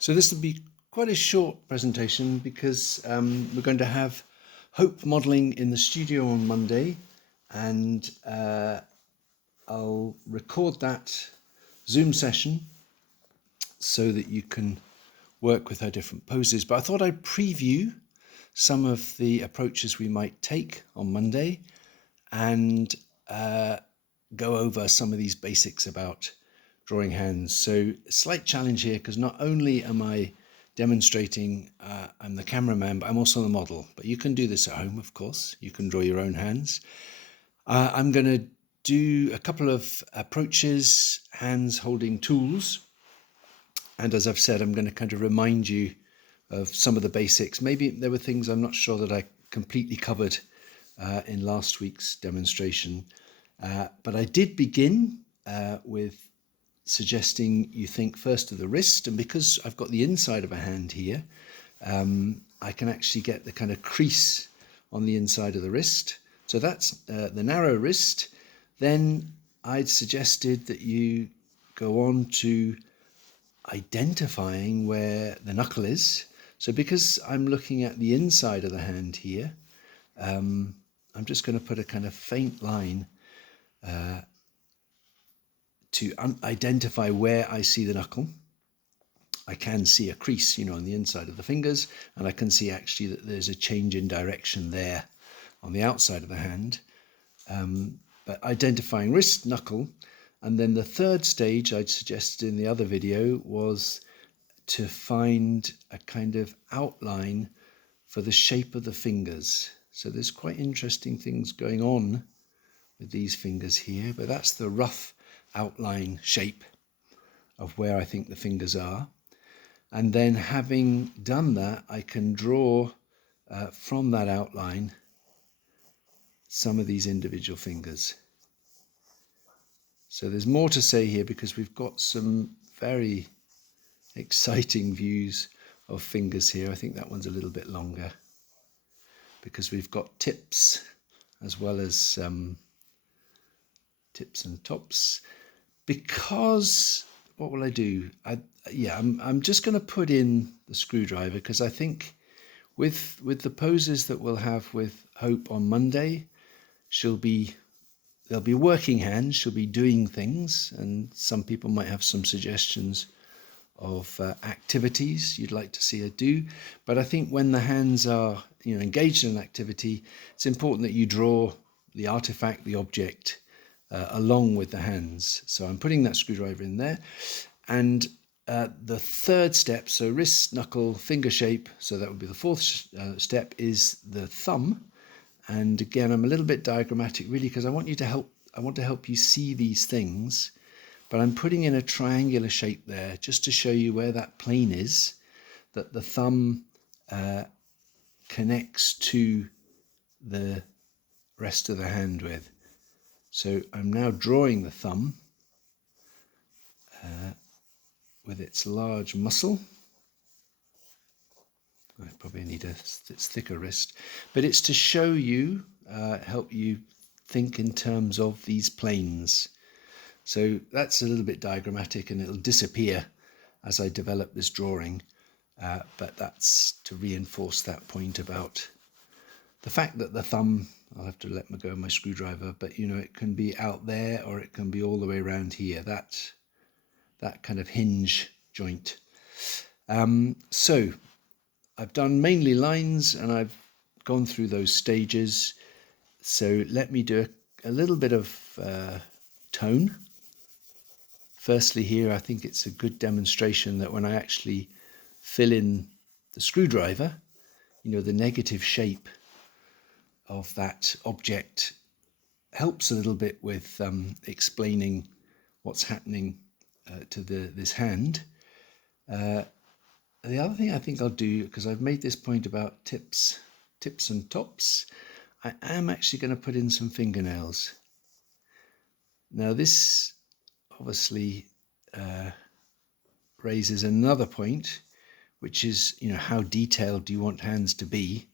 So this will be quite a short presentation because we're going to have Hope modelling in the studio on Monday, and I'll record that Zoom session so that you can work with her different poses. But I thought I'd preview some of the approaches we might take on Monday and go over some of these basics about drawing hands. So a slight challenge here because not only am I demonstrating, I'm the cameraman, but I'm also the model. But you can do this at home, of course. You can draw your own hands. I'm going to do a couple of approaches, hands holding tools. And as I've said, I'm going to kind of remind you of some of the basics. Maybe there were things I'm not sure that I completely covered in last week's demonstration. But I did begin with suggesting you think first of the wrist, and because I've got the inside of a hand here, I can actually get the kind of crease on the inside of the wrist. So that's the narrow wrist. Then I'd suggested that you go on to identifying where the knuckle is. So because I'm looking at the inside of the hand here, I'm just going to put a kind of faint line to identify where I see the knuckle. I can see a crease, on the inside of the fingers, and I can see actually that there's a change in direction there on the outside of the hand. But identifying wrist, knuckle, and then the third stage I'd suggested in the other video was to find a kind of outline for the shape of the fingers. So there's quite interesting things going on with these fingers here, but that's the rough outline shape of where I think the fingers are. And then having done that, I can draw from that outline some of these individual fingers. So there's more to say here because we've got some very exciting views of fingers here. I think that one's a little bit longer because we've got tips as well as tips and tops. Because what will I do? I'm just going to put in the screwdriver because I think with the poses that we'll have with Hope on Monday, there'll be working hands, she'll be doing things, and some people might have some suggestions of activities you'd like to see her do. But I think when the hands are engaged in an activity, it's important that you draw the artifact, the object, along with the hands. So I'm putting that screwdriver in there. And the third step, so wrist, knuckle, finger shape, so that would be the fourth step, is the thumb. And again, I'm a little bit diagrammatic really because I want to help you see these things, but I'm putting in a triangular shape there just to show you where that plane is that the thumb connects to the rest of the hand with. So I'm now drawing the thumb with its large muscle. I probably need its thicker wrist, but it's to show you, help you think in terms of these planes. So that's a little bit diagrammatic and it'll disappear as I develop this drawing, but that's to reinforce that point about the fact that the thumb, I'll have to let go of my screwdriver, but it can be out there or it can be all the way around here, that kind of hinge joint. So I've done mainly lines and I've gone through those stages. So let me do a little bit of tone. Firstly here, I think it's a good demonstration that when I actually fill in the screwdriver, the negative shape of that object helps a little bit with explaining what's happening to this hand. The other thing I think I'll do, because I've made this point about tips and tops, I am actually going to put in some fingernails. Now this obviously raises another point, which is, how detailed do you want hands to be?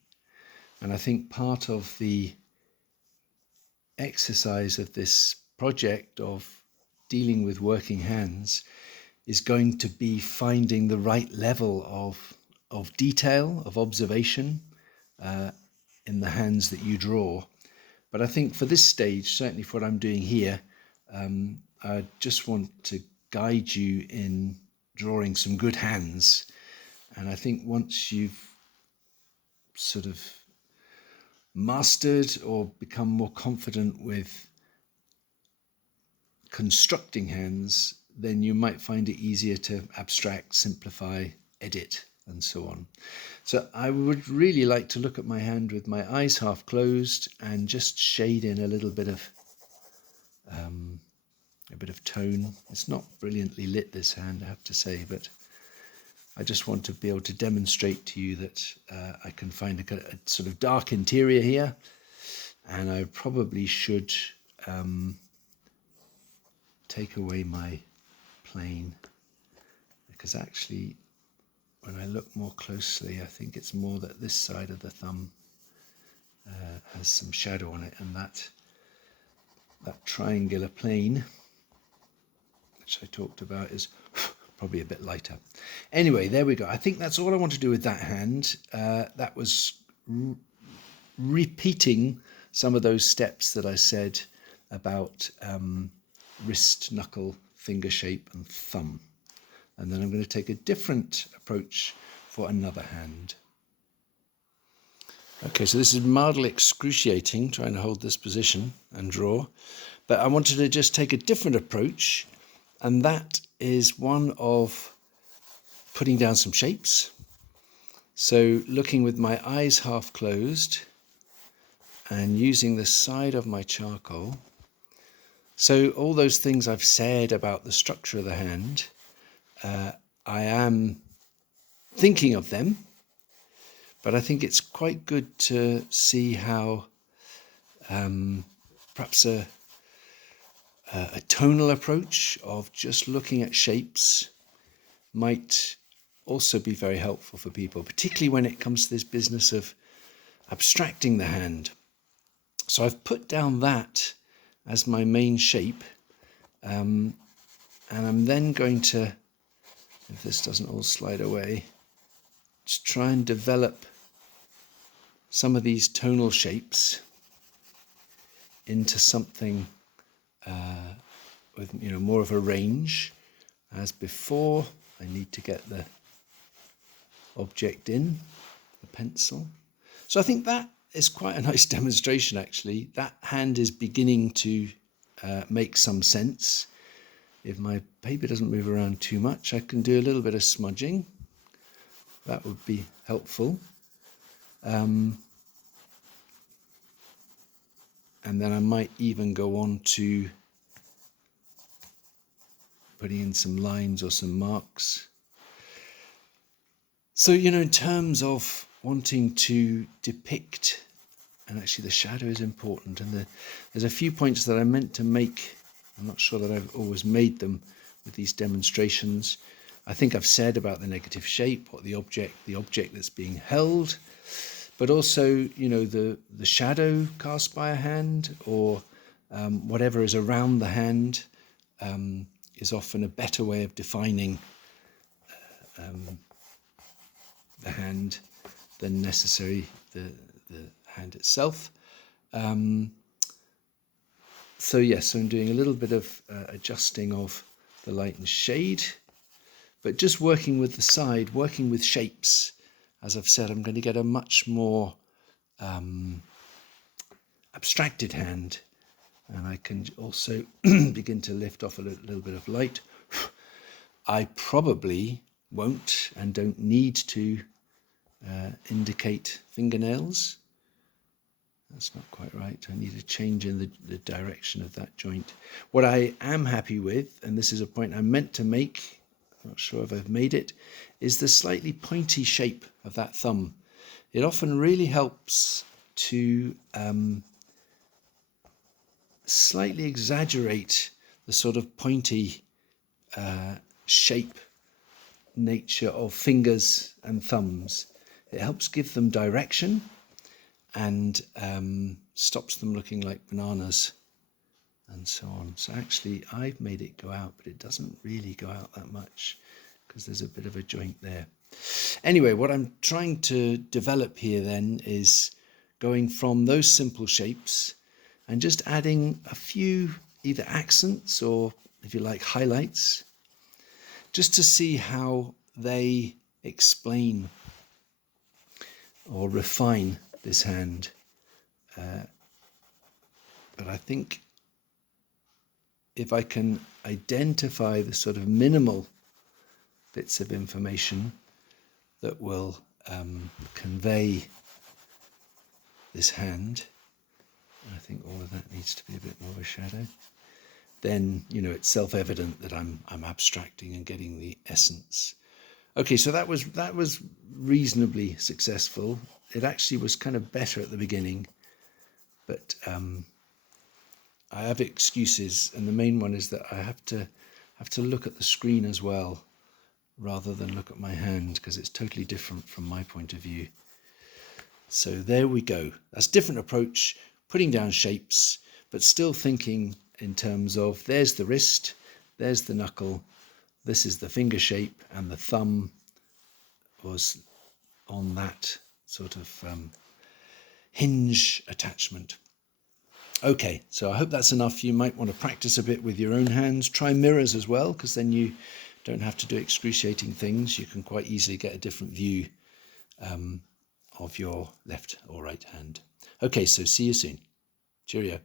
And I think part of the exercise of this project of dealing with working hands is going to be finding the right level of detail, of observation in the hands that you draw. But I think for this stage, certainly for what I'm doing here, I just want to guide you in drawing some good hands. And I think once you've sort of mastered or become more confident with constructing hands, then you might find it easier to abstract, simplify, edit, and so on. So I would really like to look at my hand with my eyes half closed and just shade in a little bit of tone. It's not brilliantly lit, this hand, I have to say, but I just want to be able to demonstrate to you that I can find a sort of dark interior here, and I probably should take away my plane, because actually when I look more closely, I think it's more that this side of the thumb has some shadow on it, and that triangular plane, which I talked about, is probably a bit lighter. Anyway, there we go. I think that's all I want to do with that hand. That was repeating some of those steps that I said about wrist, knuckle, finger shape and thumb. And then I'm going to take a different approach for another hand. Okay, so this is mildly excruciating, trying to hold this position and draw. But I wanted to just take a different approach, and that is one of putting down some shapes. So looking with my eyes half closed and using the side of my charcoal. So all those things I've said about the structure of the hand, I am thinking of them, but I think it's quite good to see how perhaps a tonal approach of just looking at shapes might also be very helpful for people, particularly when it comes to this business of abstracting the hand. So I've put down that as my main shape, and I'm then going to, if this doesn't all slide away, just try and develop some of these tonal shapes into something with more of a range. As before, I need to get the object in, the pencil. So I think that is quite a nice demonstration, actually. That hand is beginning to make some sense. If my paper doesn't move around too much, I can do a little bit of smudging. That would be helpful. And then I might even go on to putting in some lines or some marks. So, in terms of wanting to depict, and actually the shadow is important, and there's a few points that I meant to make. I'm not sure that I've always made them with these demonstrations. I think I've said about the negative shape, what the object that's being held, but also, the shadow cast by a hand, or whatever is around the hand, is often a better way of defining the hand than necessarily the hand itself. So yes, I'm doing a little bit of adjusting of the light and shade, but just working with the side, working with shapes. As I've said, I'm going to get a much more abstracted hand, and I can also begin to lift off a little bit of light. I probably won't and don't need to indicate fingernails. That's not quite right. I need a change in the direction of that joint. What I am happy with, and this is a point I meant to make, I'm not sure if I've made it, is the slightly pointy shape of that thumb. It often really helps to slightly exaggerate the sort of pointy shape nature of fingers and thumbs. It helps give them direction and stops them looking like bananas. and so on. So actually I've made it go out, but it doesn't really go out that much because there's a bit of a joint there. Anyway, what I'm trying to develop here then is going from those simple shapes and just adding a few either accents or, if you like, highlights, just to see how they explain or refine this hand. But I think if I can identify the sort of minimal bits of information that will convey this hand, I think all of that needs to be a bit more of a shadow, then, you know, it's self-evident that I'm abstracting and getting the essence. Okay, so that was reasonably successful. It actually was kind of better at the beginning, but I have excuses, and the main one is that I have to look at the screen as well, rather than look at my hand, because it's totally different from my point of view. So there we go. That's a different approach, putting down shapes, but still thinking in terms of there's the wrist, there's the knuckle, this is the finger shape, and the thumb was on that sort of hinge attachment. Okay, so I hope that's enough. You might want to practice a bit with your own hands. Try mirrors as well, because then you don't have to do excruciating things. You can quite easily get a different view of your left or right hand. Okay, so see you soon. Cheerio.